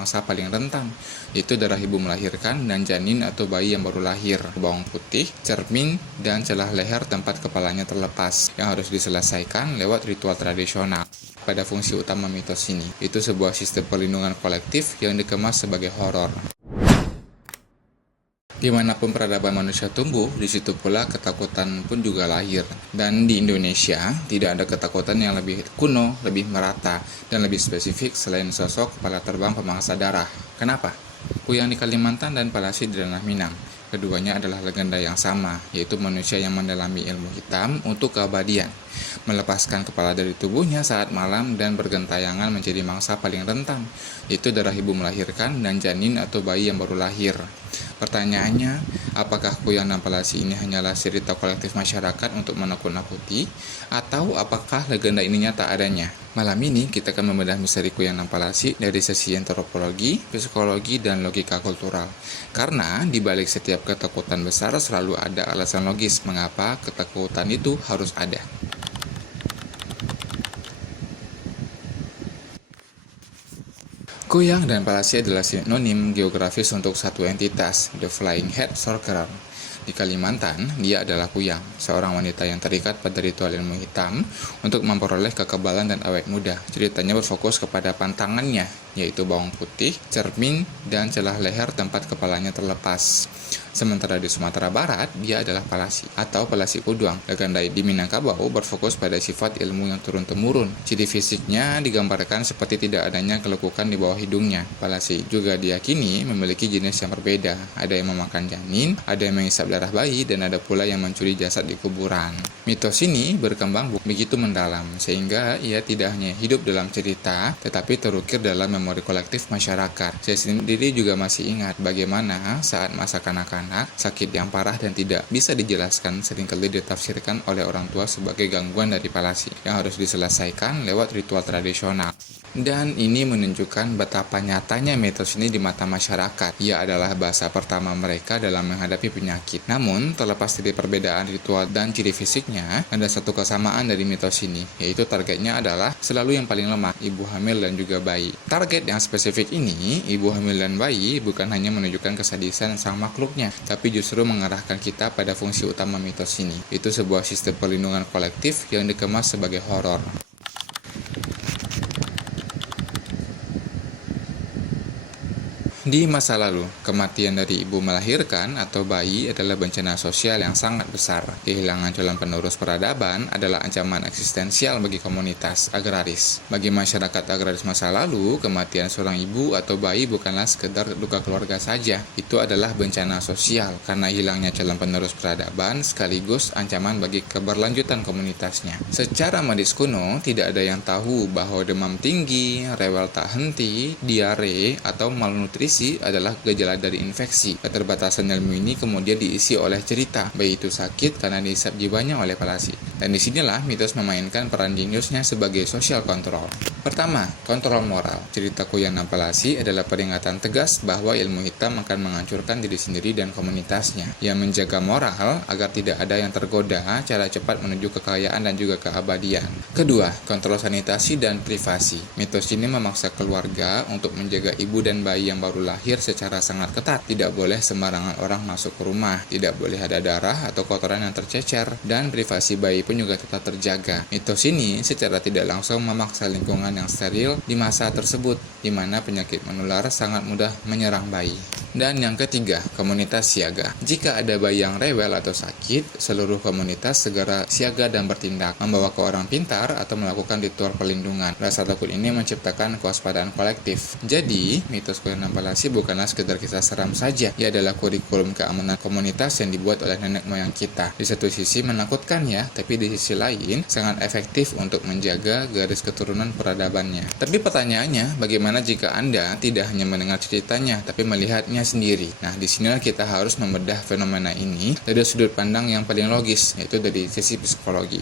mangsa paling rentan, yaitu darah ibu melahirkan dan janin atau bayi yang baru lahir, bawang putih, cermin, dan celah leher tempat kepalanya terlepas, yang harus diselesaikan lewat ritual tradisional. Pada fungsi utama mitos ini, itu sebuah sistem perlindungan kolektif yang dikemas sebagai horor. Dimanapun peradaban manusia tumbuh, di situ pula ketakutan pun juga lahir. Dan di Indonesia, tidak ada ketakutan yang lebih kuno, lebih merata, dan lebih spesifik selain sosok kepala terbang pemangsa darah. Kenapa? Kuyang di Kalimantan dan Palasi di Tanah Minang. Keduanya adalah legenda yang sama, yaitu manusia yang mendalami ilmu hitam untuk keabadian, melepaskan kepala dari tubuhnya saat malam dan bergentayangan menjadi mangsa paling rentan, yaitu darah ibu melahirkan dan janin atau bayi yang baru lahir. Pertanyaannya, apakah Kuyang dan Palasi ini hanyalah cerita kolektif masyarakat untuk menakut-nakuti, atau apakah legenda ini nyata adanya? Malam ini kita akan membedah misteri Kuyang dan Palasi dari sisi antropologi, psikologi, dan logika kultural. Karena di balik setiap ketakutan besar selalu ada alasan logis mengapa ketakutan itu harus ada. Kuyang dan Palasi adalah sinonim geografis untuk satu entitas, The Flying Head Sorcerer. Di Kalimantan, dia adalah Kuyang, seorang wanita yang terikat pada ritual ilmu hitam untuk memperoleh kekebalan dan awet muda. Ceritanya berfokus kepada pantangannya, yaitu bawang putih, cermin, dan celah leher tempat kepalanya terlepas. Sementara di Sumatera Barat, dia adalah Palasi atau Palasi Kuduang. Legenda di Minangkabau berfokus pada sifat ilmu yang turun-temurun. Ciri fisiknya digambarkan seperti tidak adanya kelekukan di bawah hidungnya. Palasi juga diyakini memiliki jenis yang berbeda. Ada yang memakan janin, ada yang menghisap darah bayi, dan ada pula yang mencuri jasad di kuburan. Mitos ini berkembang begitu mendalam, sehingga ia tidak hanya hidup dalam cerita, tetapi terukir dalam memori kolektif masyarakat. Saya sendiri juga masih ingat bagaimana saat masa kanak-kanak, sakit yang parah dan tidak bisa dijelaskan seringkali ditafsirkan oleh orang tua sebagai gangguan dari Palasi, yang harus diselesaikan lewat ritual tradisional. Dan ini menunjukkan betapa nyatanya mitos ini di mata masyarakat. Ia adalah bahasa pertama mereka dalam menghadapi penyakit. Namun, terlepas dari perbedaan ritual dan ciri fisiknya, ada satu kesamaan dari mitos ini, yaitu targetnya adalah selalu yang paling lemah, ibu hamil dan juga bayi. Target yang spesifik ini, ibu hamil dan bayi, bukan hanya menunjukkan kesadisan sang makhluknya, tapi justru mengarahkan kita pada fungsi utama mitos ini. Itu sebuah sistem perlindungan kolektif yang dikemas sebagai horor. Di masa lalu, kematian dari ibu melahirkan atau bayi adalah bencana sosial yang sangat besar. Kehilangan calon penerus peradaban adalah ancaman eksistensial bagi komunitas agraris. Bagi masyarakat agraris masa lalu, kematian seorang ibu atau bayi bukanlah sekedar duka keluarga saja. Itu adalah bencana sosial karena hilangnya calon penerus peradaban sekaligus ancaman bagi keberlanjutan komunitasnya. Secara medis kuno, tidak ada yang tahu bahwa demam tinggi, rewel tak henti, diare, atau malnutrisi adalah gejala dari infeksi. Keterbatasan ilmu ini kemudian diisi oleh cerita bayi itu sakit karena dihisap jiwanya oleh Palasi. Dan disinilah mitos memainkan peran jeniusnya sebagai social control. Pertama, kontrol moral. Cerita Kuyang dan Palasi adalah peringatan tegas bahwa ilmu hitam akan menghancurkan diri sendiri dan komunitasnya. Ia menjaga moral agar tidak ada yang tergoda cara cepat menuju kekayaan dan juga keabadian. Kedua, kontrol sanitasi dan privasi. Mitos ini memaksa keluarga untuk menjaga ibu dan bayi yang baru lahir secara sangat ketat. Tidak boleh sembarangan orang masuk ke rumah, tidak boleh ada darah atau kotoran yang tercecer, dan privasi bayi pun juga tetap terjaga. Mitos ini secara tidak langsung memaksa lingkungan yang steril di masa tersebut, di mana penyakit menular sangat mudah menyerang bayi. Dan yang ketiga, komunitas siaga. Jika ada bayi yang rewel atau sakit, seluruh komunitas segera siaga dan bertindak, membawa ke orang pintar atau melakukan ritual perlindungan. Rasa takut ini menciptakan kewaspadaan kolektif. Jadi, mitos Kuyang dan Palasi bukanlah sekedar kisah seram saja. Ia adalah kurikulum keamanan komunitas yang dibuat oleh nenek moyang kita. Di satu sisi menakutkan ya, tapi di sisi lain sangat efektif untuk menjaga garis keturunan peradabannya. Tapi pertanyaannya, bagaimana jika Anda tidak hanya mendengar ceritanya, tapi melihatnya sendiri? Nah, disinilah kita harus membedah fenomena ini dari sudut pandang yang paling logis, yaitu dari sisi psikologi.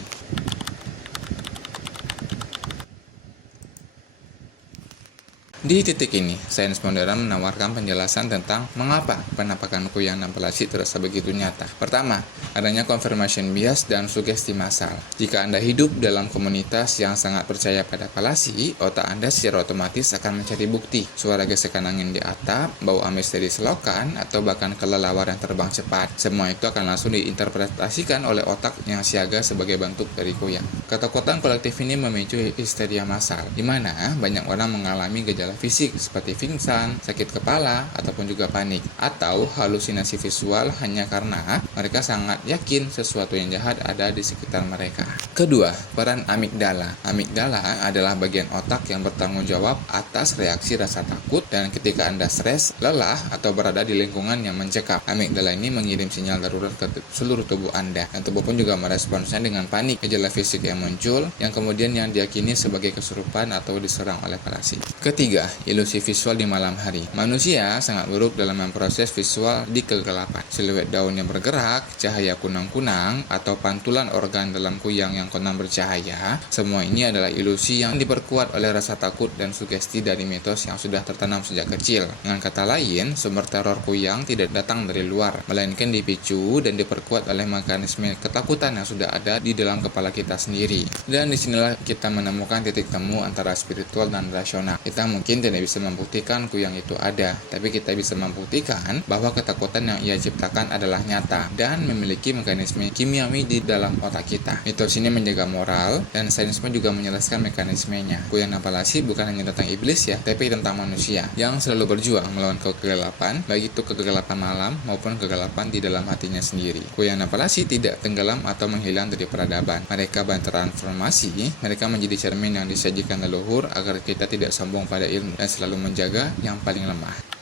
Di titik ini, sains modern menawarkan penjelasan tentang mengapa penampakan kuyang dan palasi terasa begitu nyata. Pertama, adanya confirmation bias dan sugesti massal. Jika Anda hidup dalam komunitas yang sangat percaya pada palasi, otak Anda secara otomatis akan mencari bukti. Suara gesekan angin di atap, bau amis dari selokan, atau bahkan kelelawar yang terbang cepat. Semua itu akan langsung diinterpretasikan oleh otak yang siaga sebagai bentuk dari kuyang. Ketakutan kolektif ini memicu histeria massal, di mana banyak orang mengalami gejala fisik seperti pingsan, sakit kepala, ataupun juga panik, atau halusinasi visual hanya karena mereka sangat yakin sesuatu yang jahat ada di sekitar mereka. Kedua, peran amigdala. Amigdala adalah bagian otak yang bertanggung jawab atas reaksi rasa takut dan ketika Anda stres, lelah, atau berada di lingkungan yang mencekam. Amigdala ini mengirim sinyal darurat ke seluruh tubuh Anda, dan tubuh pun juga meresponsnya dengan panik. Gejala fisik yang muncul, yang kemudian yang diyakini sebagai kesurupan atau diserang oleh palasi. Ketiga, ilusi visual di malam hari. Manusia sangat buruk dalam memproses visual di kegelapan. Siluet daun yang bergerak, cahaya kunang-kunang, atau pantulan organ dalam kuyang yang konon bercahaya, semua ini adalah ilusi yang diperkuat oleh rasa takut dan sugesti dari mitos yang sudah tertanam sejak kecil. Dengan kata lain, sumber teror kuyang tidak datang dari luar, melainkan dipicu dan diperkuat oleh mekanisme ketakutan yang sudah ada di dalam kepala kita sendiri. Dan disinilah kita menemukan titik temu antara spiritual dan rasional. Kita mungkin tidak bisa membuktikan kuyang itu ada, tapi kita bisa membuktikan bahwa ketakutan yang ia ciptakan adalah nyata dan memiliki mekanisme kimiawi di dalam otak kita. Mitos ini menjaga moral dan sains pun juga menjelaskan mekanismenya. Kuyang dan palasi bukan hanya tentang iblis ya, tapi tentang manusia yang selalu berjuang melawan kegelapan, baik itu kegelapan malam maupun kegelapan di dalam hatinya sendiri. Kuyang dan palasi tidak tenggelam atau menghilang dari peradaban. Mereka bertransformasi, mereka menjadi cermin yang disajikan leluhur agar kita tidak sombong pada ilmu dan selalu menjaga yang paling lemah.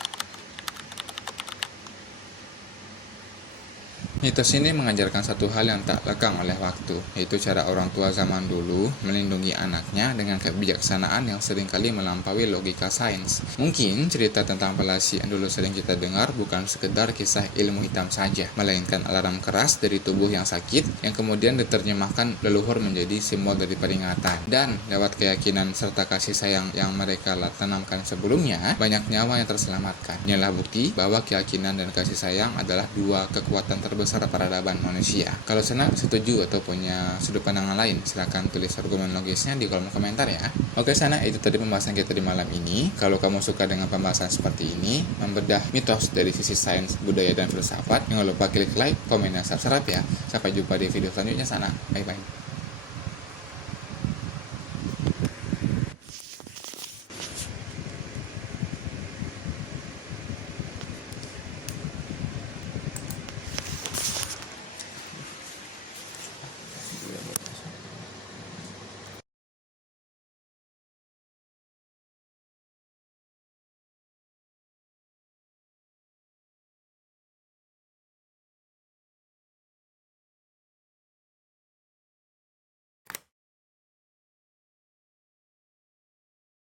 Mitos ini mengajarkan satu hal yang tak lekang oleh waktu, yaitu cara orang tua zaman dulu melindungi anaknya dengan kebijaksanaan yang seringkali melampaui logika sains. Mungkin cerita tentang palasi yang dulu sering kita dengar bukan sekedar kisah ilmu hitam saja, melainkan alarm keras dari tubuh yang sakit yang kemudian diterjemahkan leluhur menjadi simbol dari peringatan. Dan lewat keyakinan serta kasih sayang yang mereka tanamkan sebelumnya, banyak nyawa yang terselamatkan. Inilah bukti bahwa keyakinan dan kasih sayang adalah dua kekuatan terbesar peradaban manusia. Kalau senang, setuju, atau punya sudut pandangan lain, silahkan tulis argumen logisnya di kolom komentar ya. Oke sana, itu tadi pembahasan kita di malam ini. Kalau kamu suka dengan pembahasan seperti ini, membedah mitos dari sisi sains, budaya, dan filsafat, jangan lupa klik like, komen, dan subscribe ya. Sampai jumpa di video selanjutnya sana. Bye-bye.